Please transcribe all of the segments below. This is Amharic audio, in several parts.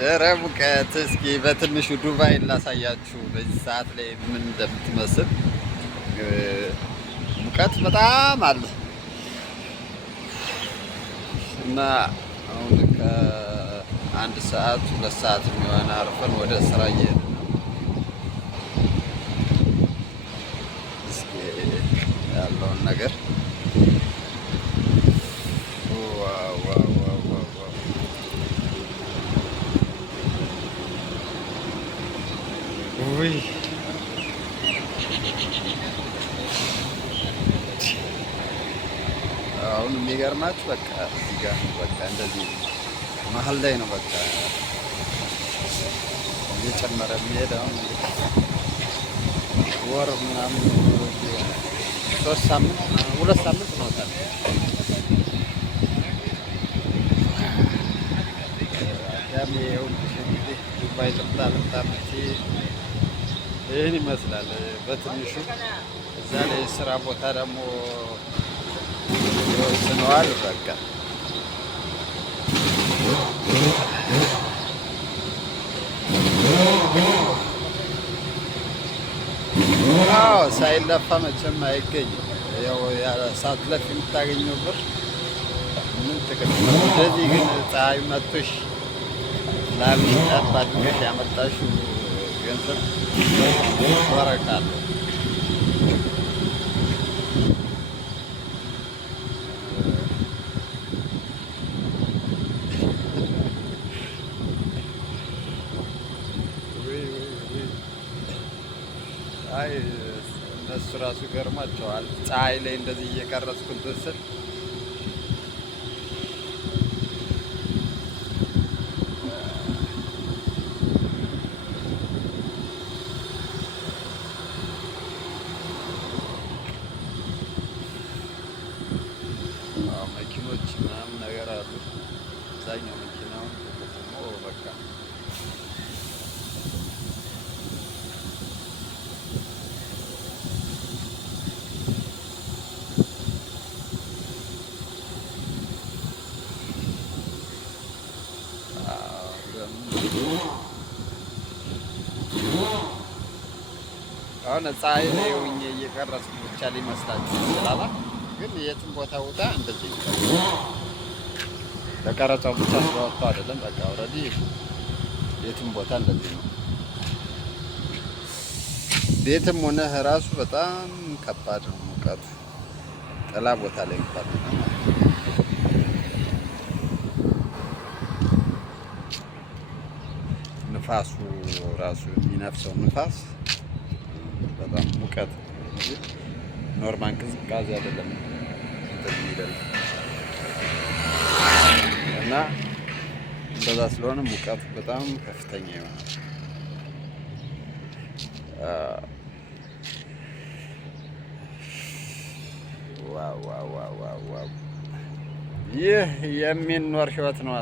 ደረ ሙቀት እስኪ በትንሹ ዱባይ ላሳያችሁ በዚህ ሰዓት ላይ ምን እንደምትመስል። ሙቀት በጣም አለ እና አሁን ከአንድ ሰዓት 2 ሰዓት የሚሆን አርፈን ወደ ስራ እየሄድን ነው። እስኪ ያለውን ነገር ውይ አሁን የሚገርማችሁ በቃ እዚህ ጋር በቃ እንደዚህ መሀል ላይ ነው በቃ እየጨመረ የሚሄደው። ወር ምናምን 3 ሳምንት 2 ሳምንት ሆኖታል። ያም ይኸው እንግዲህ ዱባይ ልምጣ ይህን ይመስላል በትንሹ። እዛ ላይ ስራ ቦታ ደግሞ ይወስነዋል። በቃ አዎ ሳይለፋ መቼም አይገኝም። ያው ሳትለፍ የምታገኘው ብር ምን ጥቅም ነው? እንደዚህ ግን ፀሐይ መጥቶሽ ላብሽ ጠብ አድርገሽ ያመጣሽው ገንዘብ በረካ አለው። አይ እነሱ ራሱ ገርማቸዋል። ፀሐይ ላይ እንደዚህ እየቀረጽኩ እንትን ስል መኪኖች ምናምን ነገር አሉ። አብዛኛው መኪናውን ደግሞ በቃ አሁን ፀሐይ ላይ ሆኜ እየቀረጽኩ ብቻ ሊመስላችሁ ይችላል። ግን የትም ቦታ ውጣ እንደዚህ ለቀረጻው ብቻ ስለወጣ አይደለም። በቃ ኦልሬዲ የትም ቦታ እንደዚህ ነው። ቤትም ሆነህ ራሱ በጣም ከባድ ነው ሙቀቱ። ጥላ ቦታ ላይ እንኳን ንፋሱ ራሱ የሚነፍሰው ንፋስ በጣም ሙቀት እንጂ ኖርማል ቅዝቃዜ አይደለም የሚደል እና እንደዛ ስለሆነ ሙቀቱ በጣም ከፍተኛ ይሆናል። ዋው ይህ የሚኖር ህይወት ነው።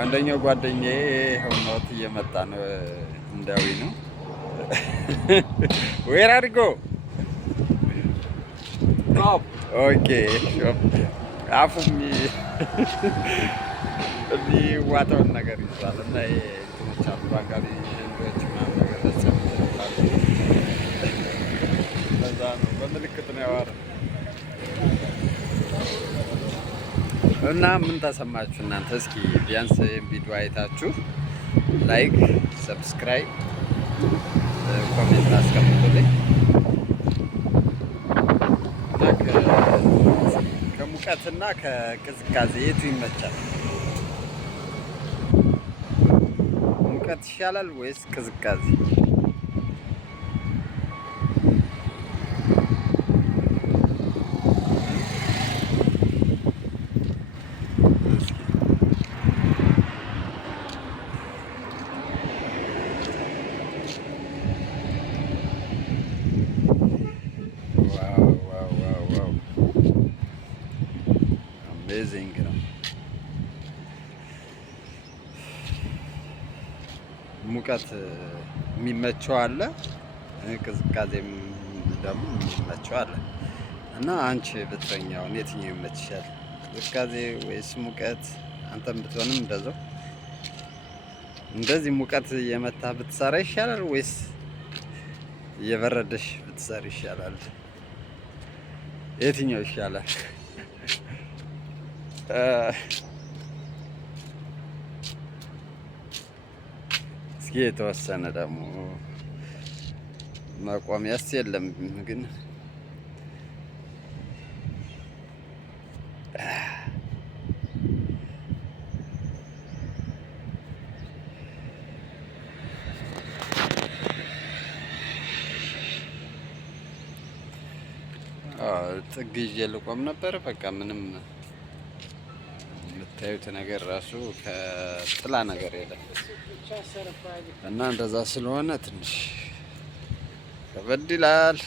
አንደኛው ጓደኛዬ ሆኖት እየመጣ ነው። እንዳዊ ነው ዌር አድርጎ ኦኬ አፉም የሚዋጣውን ነገር ይዟል እና እንትኖች አሉ ባንጋሊ ች ምናምን ነገር ለዛ ነው በምልክት ነው ያዋረ እና ምን ተሰማችሁ እናንተ? እስኪ ቢያንስ ቪዲዮ አይታችሁ ላይክ፣ ሰብስክራይብ፣ ኮሜንት አስቀምጡልኝ። ከሙቀትና ከቅዝቃዜ የቱ ይመቻል? ሙቀት ይሻላል ወይስ ቅዝቃዜ? አሜዚንግ ነው። ሙቀት የሚመቸው አለ፣ ቅዝቃዜም ደግሞ የሚመቸው አለ እና አንቺ ብትሆኛው የትኛው ይመችሻል? ቅዝቃዜ ወይስ ሙቀት? አንተም ብትሆንም እንደዛው እንደዚህ ሙቀት የመታ ብትሰራ ይሻላል ወይስ እየበረደሽ ብትሰራ ይሻላል? የትኛው ይሻላል? እስኪ የተወሰነ ደግሞ መቆሚያስ የለም ግን ጥግ ይዤ ልቆም ነበር። በቃ ምንም የምታዩት ነገር ራሱ ከጥላ ነገር የለም እና እንደዛ ስለሆነ ትንሽ ከበድ ይላል።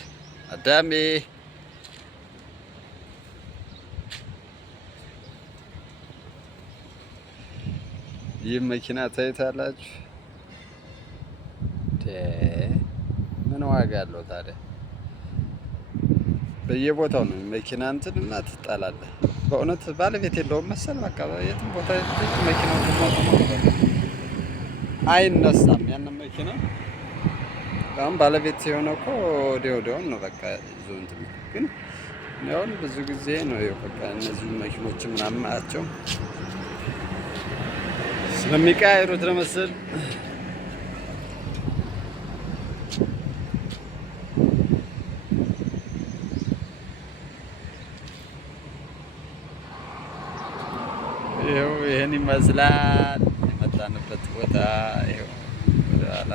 አዳሜ ይህ መኪና ታይታላችሁ። ምን ዋጋ አለው ታዲያ? በየቦታው ነው መኪና እንትን እና ትጣላለህ። በእውነት ባለቤት የለውም መሰል። በቃ የትም ቦታ መኪናው አይነሳም። ያንን መኪና አሁን ባለቤት የሆነ እኮ ወዲያውን ነው በቃ ይዞ እንትን ግን አሁን ብዙ ጊዜ ነው በቃ እነዚህ መኪኖች ምናምን ናቸው ስለሚቀያየሩት ለመሰል ይኸው ይሄን ይመስላል የመጣንበት ቦታ። ይኸው ወደ ኋላ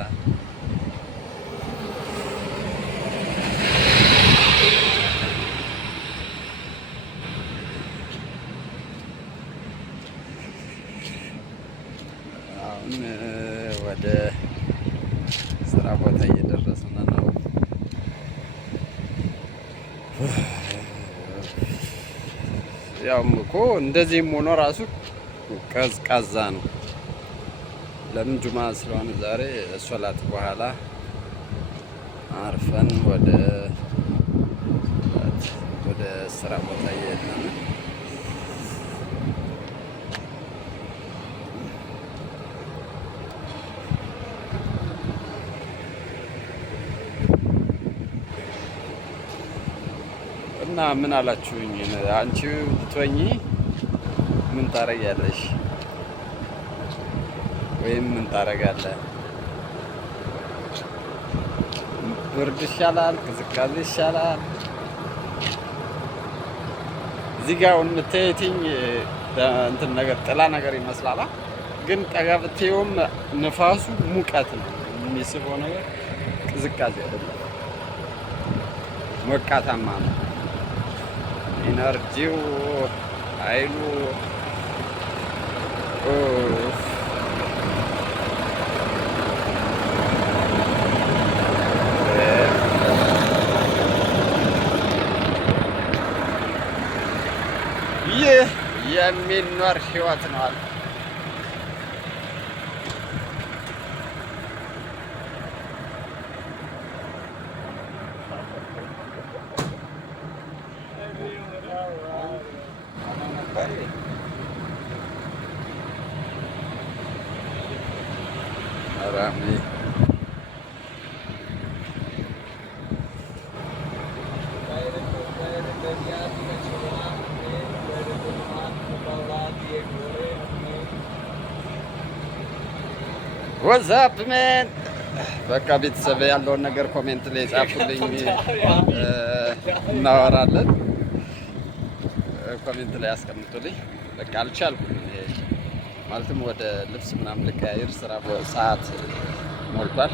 አሁን ወደ ስራ ቦታ እየደረስን ነው። ያውም እኮ እንደዚህም ሆኖ ራሱ ቀዝቃዛ ነው። ለምን ጁማ ስለሆነ ዛሬ ሶላት በኋላ አርፈን ወደ ስራ ቦታ እየሄድን ነው። እና ምን አላችሁኝ? አንቺ ብትሆኚ ምን ታረጊያለሽ? ወይም ምን ታረጋለህ? ብርድ ይሻላል? ቅዝቃዜ ይሻላል? እዚህ ጋር የምታዩትኝ እንትን ነገር ጥላ ነገር ይመስላል፣ ግን ጠጋ ብትይውም ንፋሱ ሙቀት ነው የሚስበው ነገር፣ ቅዝቃዜ አይደለም፣ ሞቃታማ ነው። ኢነርጂው ኃይሉ ይህ የሚኖር ህይወት ነው አለ። ወዛፕ ሜን በቃ ቤተሰብ ያለውን ነገር ኮሜንት ላይ ጻፉልኝ፣ እናወራለን። ኮሜንት ላይ አስቀምጡልኝ። በቃ አልቻልኩም ማለትም ወደ ልብስ ምናምን ልቀያየር፣ ስራ ሰዓት ሞልቷል።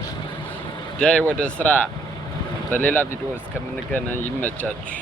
ዳይ ወደ ስራ። በሌላ ቪዲዮ እስከምንገናኝ ይመቻችሁ።